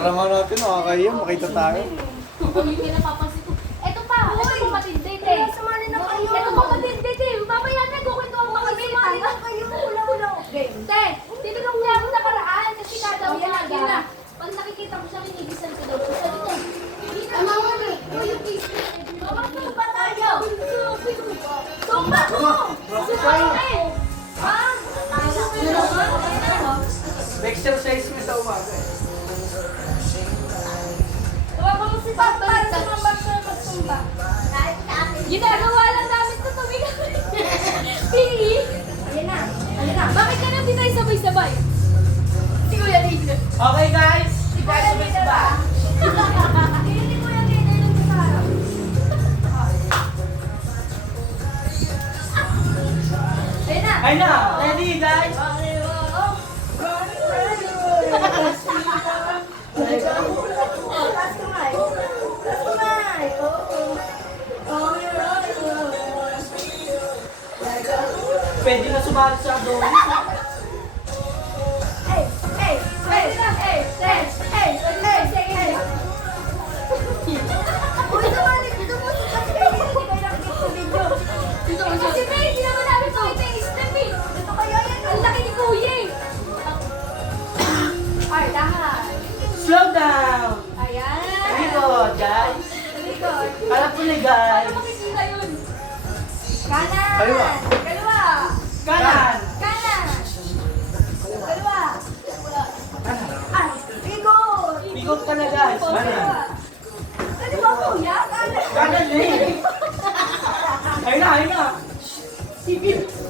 Tara nga natin, nakakaya, makita tayo. Hindi na papansin ko. Ito pa matindi, te. Sumali na kayo. Ito pa matindi, te. Mamaya na, kukwento ang mga Sumali na kayo. Wala. Game. Te, tinanong niya ako nakaraan kasi kada umaga. Pag nakikita ko siya, minigisan ko daw. Sabi ko, Ang mga may. mama, tumba tayo. Tumba ko! Tumba ko, te. Ha? Exercise mo sa umaga eh. Tawagan mo si Papa. Magtumba. Ginagawa lang namin ito tuwing PE. Ayan na. Ayan na. Bakit ka nang pinay sabay-sabay? Si Kuya Lisa. Okay guys! Si Kuya Leader ba? Hindi ko yan leader yung sa harap. Ayun na. Ay na! Ready guys! Last kamay. Last kamay. Pwede na sumali sa doon. Hey, hey, hey, hey, hey, hey, hey, hey. Uy, sumali. Dito mo sa kasi hindi kayo nakikita sa video. Dito ko siya. Si May, hindi naman namin ito. Ito yung step eh. Dito kayo, ayan. Ang laki ni Kuya eh. Ay, dahan. Slow down! Ayan. Likod guys! Likod. Harap ko na guys! Paano makikita yun? Kanan. Kaliwa. Kaliwa. Kanan! Kanan. Kaliwa. Ay, ikot. Ikot ka na guys! Kaliwa. Kaliwa, kuya. Kanan. Kanan eh! Ay na! Ay na! Si Bill.